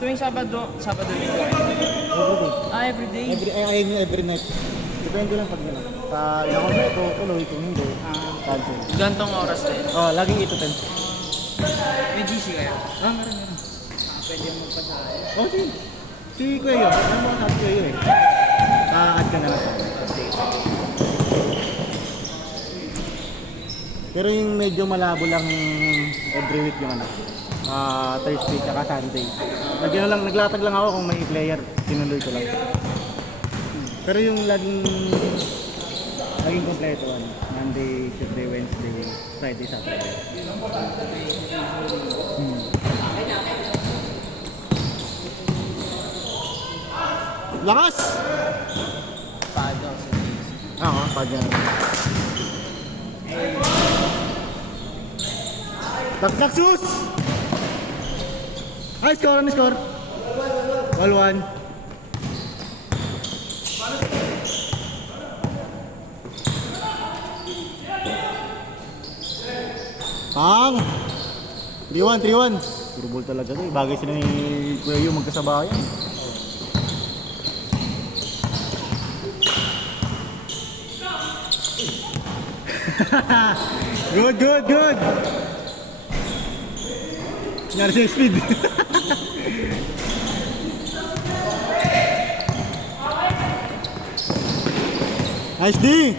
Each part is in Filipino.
Tuwing Sabado linggo. Everyday. Everyday? Every night. Depende lang pag gano'n. Ilang ko ito, tuloy, kung hindi, cancel. Gantong oras din. Laging 8 to 10. May GC kayo? Meron. Pwede mo magpasaya. Sige. Si Kuya yun. Ano mo sabi Kuya yun eh. Add ka na lang sa akin. Pero yung medyo malabo lang every week yung ano. Thursday tsaka Sunday. Naglatag lang ako kung may player. Tinuloy ko lang. Pero yung laging kompleto Monday, Tuesday, Wednesday, Friday, Saturday. Lakas! Pado sa GC. Pag yan. Taksus! Ay, score! Ano score? 1-1. Pang! 3-1. Puro ball talaga to. Bagay sila ni Kuya Yu magkasabayan. Good. Nangyari sa speed. Nice D!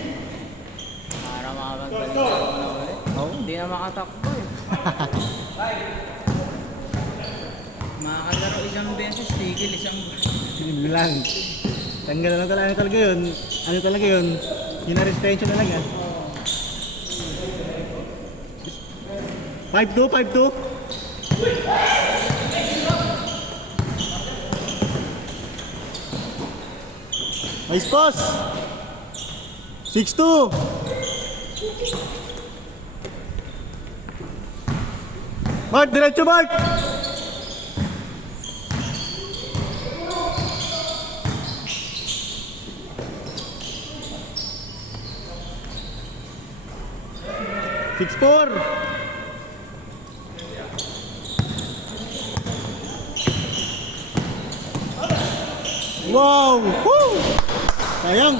Para makapagbalik mo na ulit. Hindi na makatakbo eh. Makakalaro isang beses, tigil isang... Hindi lang. Tanggal na talaga yun. Ano talaga yun? Hina-restension na lang yan. 5-2. Nice pass! 6-2! Mark, diretso Mark! Six four. Wow! Woo! Sayang!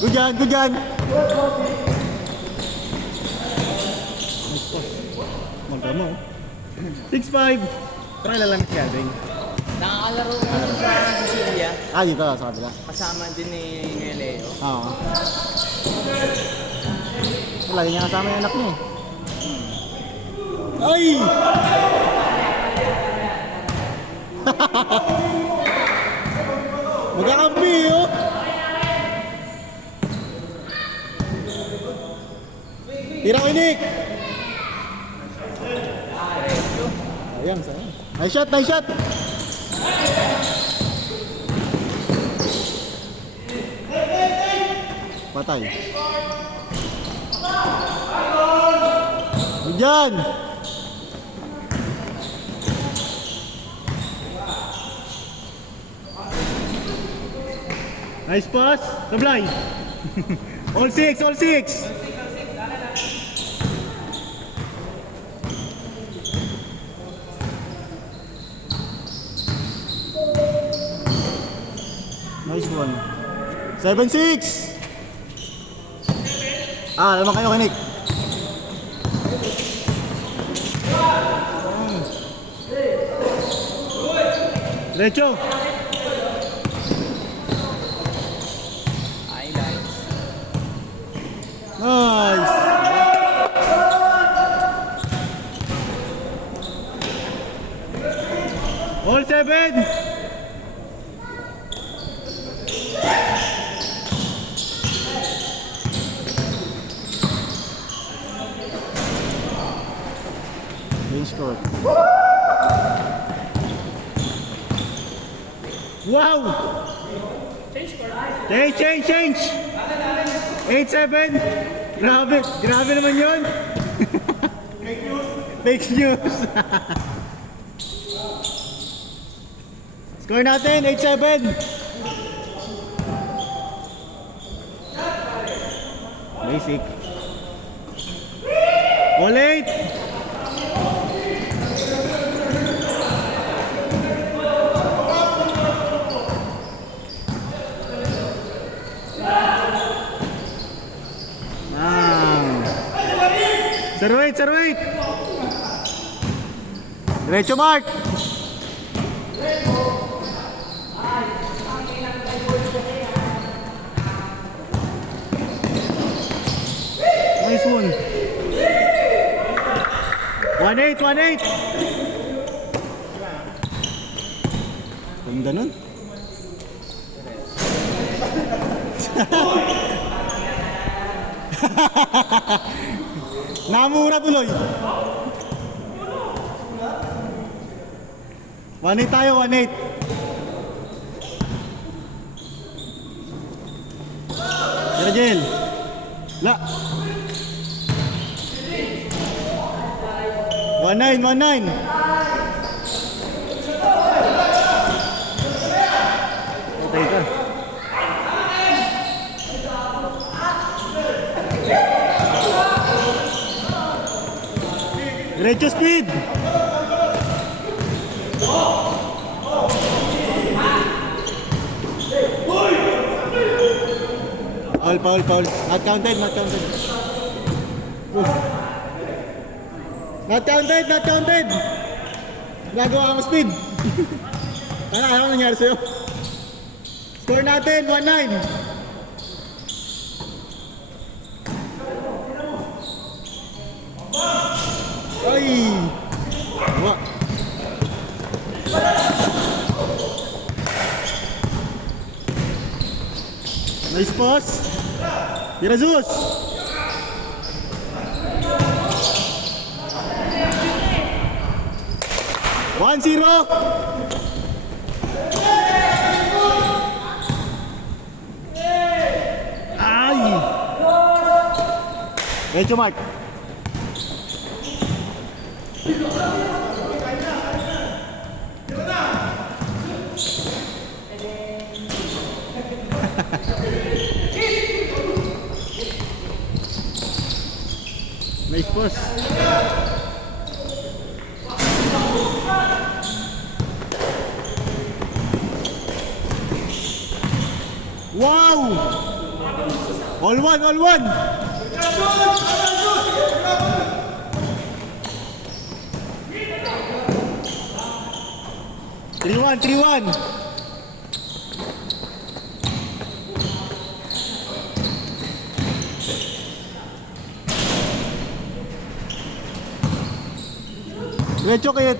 Good yan! Nice pass. Magdamo. 6-5. Try na lang siya din. Nakakalaro ko sa Sicilia. Dito sa kabila. Kasama din ni Leo. Lagi niya kasama yung anak niya eh. Ay! Magkakampi oh! Tira ko Nick! Sayang. Nice shot! Patay. Diyan! Nice pass! Sablay! All six! Nice one. 7-6! Naman kayo Nick. Derecho. Highlights. Nice. All 7. Main score. Wow! Change! 8-7! Grabe naman yun! Fake news! Score natin, 8-7! Basic. All 8! Sir wait! Diretso, Mark! Nice one. 1-8, 1-8. Ganda nun. Namura tuloy. 1-8 tayo, 1-8. Jerjel. La. 1-9, 1-9. Okay ka. Diretso speed. Foul. Not counted. Not counted. Nagawa mo speed. Ano nangyari sa'yo? Score natin, 1-9. Ay! Wah. Nice pass. Tira Zeus. One zero. Ay. Medyo Mark. Nice pass. Wow! All one. 3-1. Diretso kayo.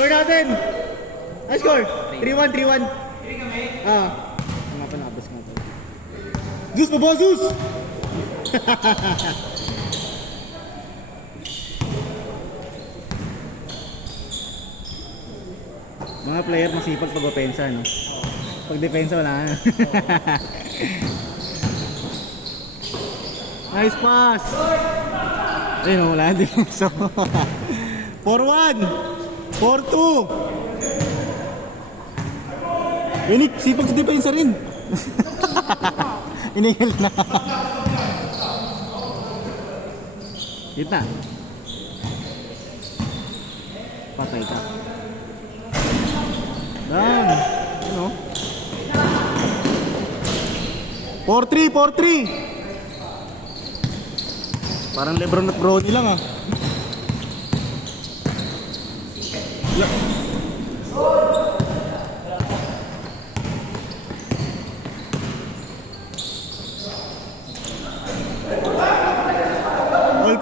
Score natin. Ay, score. 3-1. Nga pa nabas nga tayo. Zeus pa ba, Zeus? Mga player masipag pag opensa, no? Pag depensa, wala na. Nice pass! Ayun, wala na depensa. 4-1! 4-2! Unique, sipag sa depensa rin. Inihil na. Kita. Patay ka. Dan. Ano? 4-3. Parang Lebron at Brody lang ah.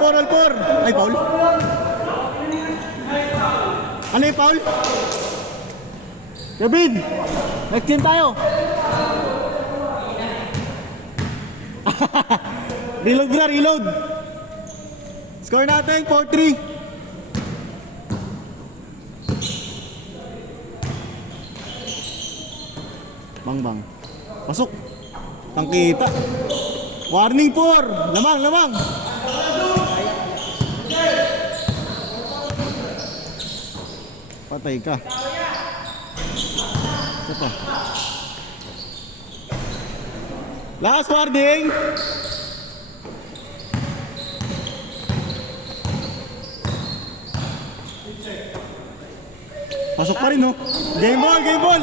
All four. Ay, foul. Ano yung foul? David, next game tayo. Reload. Score natin, 4-3. Bang. Pasok. Tangkita. Warning 4. Lamang. Patay ka. Ito pa. Last warning! Pasok pa rin, no? Game ball! Game ball!